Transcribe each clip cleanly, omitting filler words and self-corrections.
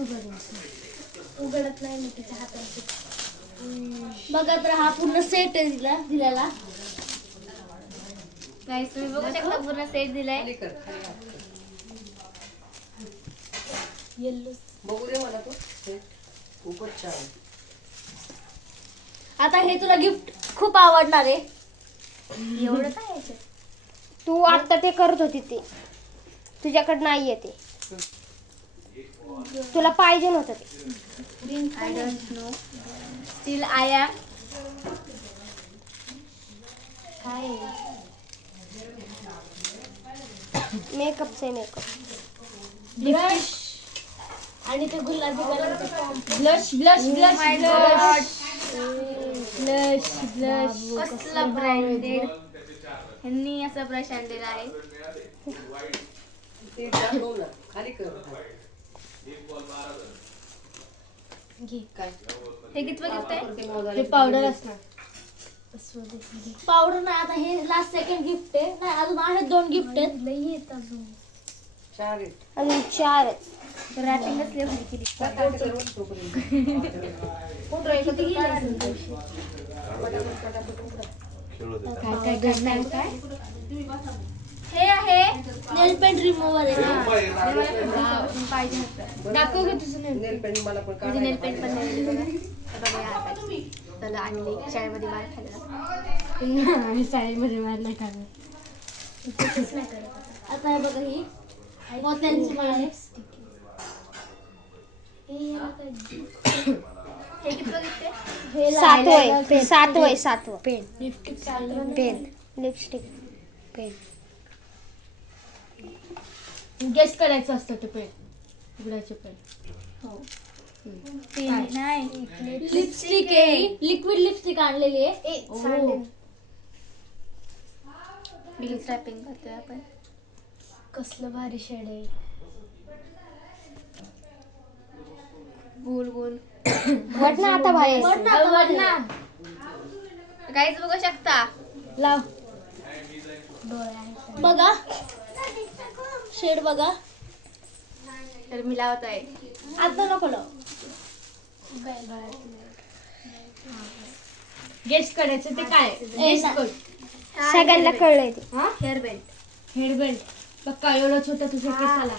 उघडत नाही मी तिच्या हाताची. बघा तर हा पूर्ण सेट आहे दिलेला. गाईस तुम्ही बघू शकता पूर्ण सेट दिलाय. येल्लो बघू दे मला तो सेट खूपच छान. आता हे तुला गिफ्ट खूप आवडणार आहे. एवढं काय याच्यात? तू आता ते करत होती ते तुझ्याकडे नाहीये ते. तुला पाहिजे नव्हतं ते. I don't know. Still I am काय मेकअपचे मेकअप. ब्रश आणि ते गुलाबी कलरचे blush blush blush blush blush blush कसला ब्रँडेड. ह्यांनी असा ब्रश आणलेला आहे. ते टाकू ना खाली कर. काय हे किती गिफ्ट आहे? ते मोजायला हे पावडर असणार. पावडर नाही. आता हे लास्ट सेकंड गिफ्ट आहे. नाही अजून आहेत 2 गिफ्ट आहेत. लई येत अजून 4 आहेत. अजून 4 आहेत. रॅपिंगच लय भारी केली. तेवढं सर्वच तोपर्यंत. किती गेले असेल? काय घडणार काय? हे आहे नेल पेंट रिमूव्हर आहे ना. पाहिजे होतं. दाखव का तुझं नेल पेंट मला पण माझी नेल काढायला पेंट पण नाही बघा. बघा या हाताची. त्याला आणली शाळेमध्ये मार खाल्ला. शाळेमध्ये मार नाही काढत. आता हे बघा ही मोत्यांची माळ आहे. हे किती गिफ्ट आहे? हे 7 pen. Pen lipstick pen. Guess करायचं असतं ते पेन. उघडायचे पेन. पेन नाही. लिपस्टिक आहे. लिक्विड लिपस्टिक आणलेली आहे. बिल रॅपिंग करतोय आपण. कसलं भारी शेड आहे. गोल गोल वट ना आता बाहेर. काहीच बघू शकता. लाव बघा शेड बघा. तर मी लावत आहे. आता नको लाव. गेस्ट करायचं ते काय? सगळ्यांना कळलंय ते. Hair belt. हेडबँड बघ का एवढा छोटा तुझ्या केसाला.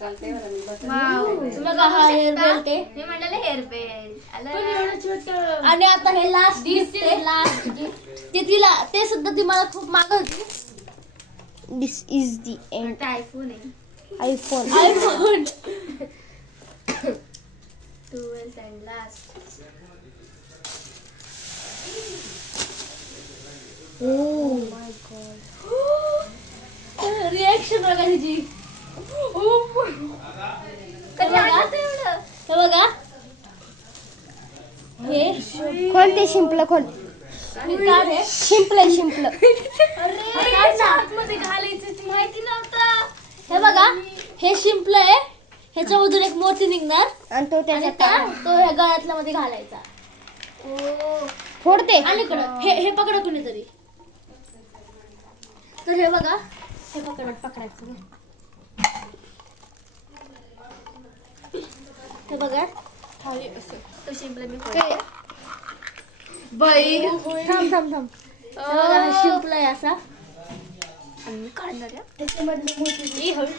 चालतंय मला मी बस. बघा हा हेअर बेल्ट आहे. मी म्हणलेलं हेअर बेल्ट. एवढं छोटं. आणि आता हे लास्ट गिफ्ट आहे. लास्ट गिफ्ट ते सुद्धा ती मला खूप मागवली. दिस इज दी एंड. आयफोन आहे. IPhone. IPhone. 12th and last. Reaction बघा तिची. कधी आणलं एवढं? हे बघा हे खोल ते शिंपलं खोल. काय आहे? शिंपलं. मध्ये घालायचं माहिती नव्हतं. हे बघा हे शिंपलं आहे. ह्याच्यामधून एक मोती निघणार आणि तो आणि त्याच्या तो ह्या गळ्यातल्या मध्ये घालायचा. फोडते. आणि इकडं हे पकडा कुणीतरी. तर हे बघा हे पकडायचं. हे बघा तो शिंपला मी बाई थांब. हे बघा हा शिंपला आहे असा. मी काढणार आहे. त्याच्यामधली मोती हळू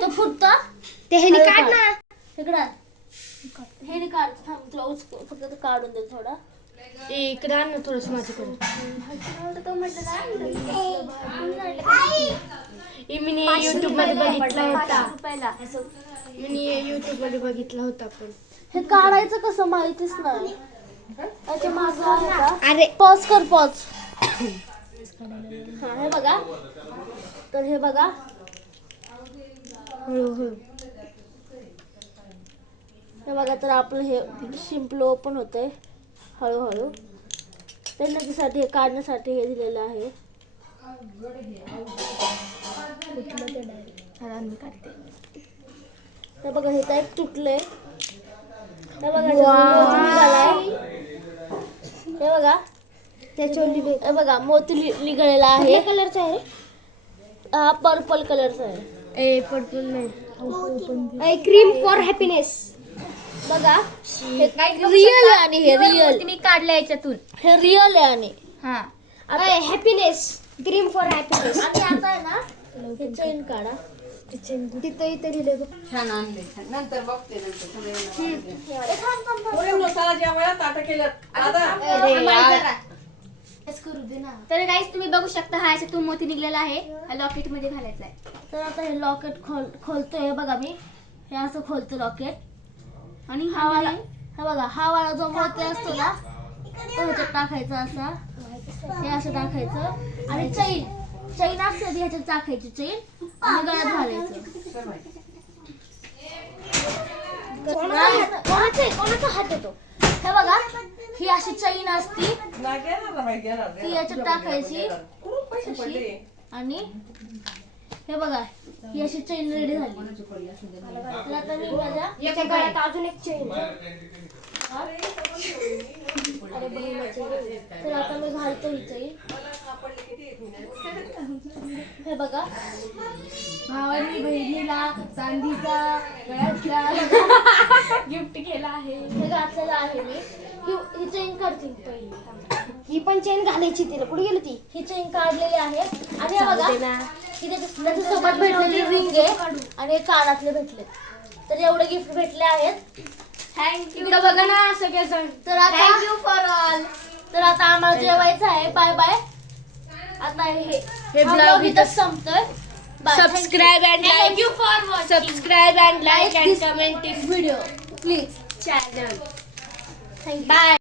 तो फुटता. ते ह्यानी काढ ना. इकडं हे नाही काढ. थांब तुला फक्त ते काढून दे थोडा. इकडे आण ना थोडंसं माझ्याकडे. मी युट्यूब मध्ये बघितला होता. पण हे काढायचं कसं माहितीच नाही. त्याच्या मागं आहे का? अरे पॉज कर. हा हे बघा. तर हे बघा हळूहळू. हे बघा तर आपलं हे शिंपलं ओपन होतंय हळूहळू. त्याच्यासाठी काढण्यासाठी हे दिलेलं आहे. मी काढते. हे बघा हे काय तुटलंय. हे बघा निघालाय. हे बघा त्याच्यावर हे बघा मोती निघालेला आहे. कलरचा आहे रे? हा पर्पल कलरचा आहे. ए पर्पल नाही, क्रीम फॉर हॅपीनेस. बघा हे Guys, बघू रिअल शकता. आणि हे Pure रिअल मोती मी काढले याच्यातून. हे रिअल आहे आणि हा हॅपीनेस, क्रीम फॉर हॅपीनेस. आणि आता आहे ना हे चेन काढा. तिथं इथं लिहिलं बघ. छान आणले नंतर बघते नंतर पोरींनो, चला जेवायला ताटं केलं दादा. तर गाईस तुम्ही बघू शकता हा याच्यातून मोती निघलेला आहे. हा लॉकेट मध्ये घालायचा आहे. तर आता हे लॉकेट खोलतोय बघा मी. हे असं खोलतो लॉकेट. आणि हा वाला हा बघा हा वाला जो मोती असतो ना तो ह्याच्यात टाकायचा असा. हे असं टाकायचं आणि चैन असते ती ह्याच्यात टाकायची चैन आणि गळ्यात घालायचं. कोणाचा हात येतो हे बघा. ही अशी चैन असती नाही घेणार ना बाई, घेणार, ती घेणार. याच्यात टाकायची खूप पैसे पडले. आणि हे बघा ही अशी चैन रेडी झाली. तर आता मी माझ्या याच्या गळ्यात अजून एक चेन. तर आता मी घालतो ही चैन. हे बघा भावानी बहिणीला चांदीचा गळ्यातला गिफ्ट केला आहे. हे घातलेलं आहे मी. ही चैन काढते पहिली. ही पण चेन घालायची तिला. कुठे गेली ती? ही चेन काढलेली आहे आणि हे बघा ही त्याच्यासोबत भेटलेली रिंग आहे आणि हे कानातले भेटले. तर एवढे गिफ्ट भेटले आहेत. थँक्यू. इकडं बघा ना सगळेजण. तर आता थँक्यू फॉर ऑल. तर आता आम्हाला जेवायचं आहे. Bye bye. आता हे vlog vlog इथं इथं संपतोय. Subscribe and thank you for watching subscribe and like Like and this comment video please. Channel. Thank you. Bye.